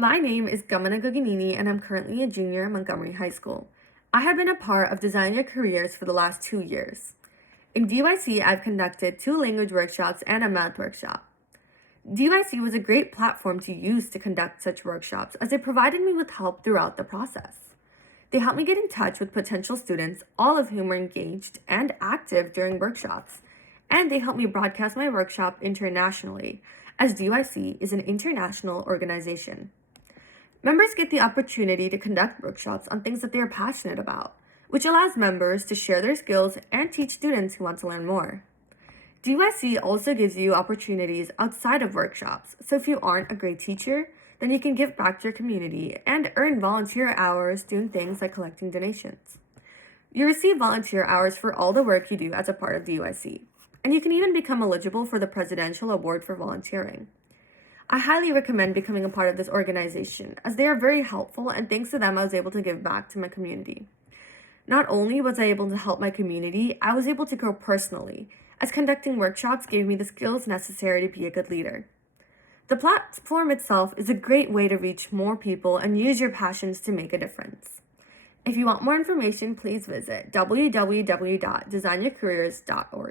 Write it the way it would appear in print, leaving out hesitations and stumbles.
My name is Gamana Gogineni, and I'm currently a junior at Montgomery High School. I have been a part of Design Your Careers for the last 2 years. In DYC, I've conducted 2 language workshops and a math workshop. DYC was a great platform to use to conduct such workshops as it provided me with help throughout the process. They helped me get in touch with potential students, all of whom were engaged and active during workshops, and they helped me broadcast my workshop internationally, as DYC is an international organization. Members get the opportunity to conduct workshops on things that they are passionate about, which allows members to share their skills and teach students who want to learn more. DYC also gives you opportunities outside of workshops, so if you aren't a great teacher, then you can give back to your community and earn volunteer hours doing things like collecting donations. You receive volunteer hours for all the work you do as a part of DYC, and you can even become eligible for the Presidential Award for Volunteering. I highly recommend becoming a part of this organization, as they are very helpful, and thanks to them I was able to give back to my community. Not only was I able to help my community, I was able to grow personally, as conducting workshops gave me the skills necessary to be a good leader. The platform itself is a great way to reach more people and use your passions to make a difference. If you want more information, please visit www.designyourcareers.org.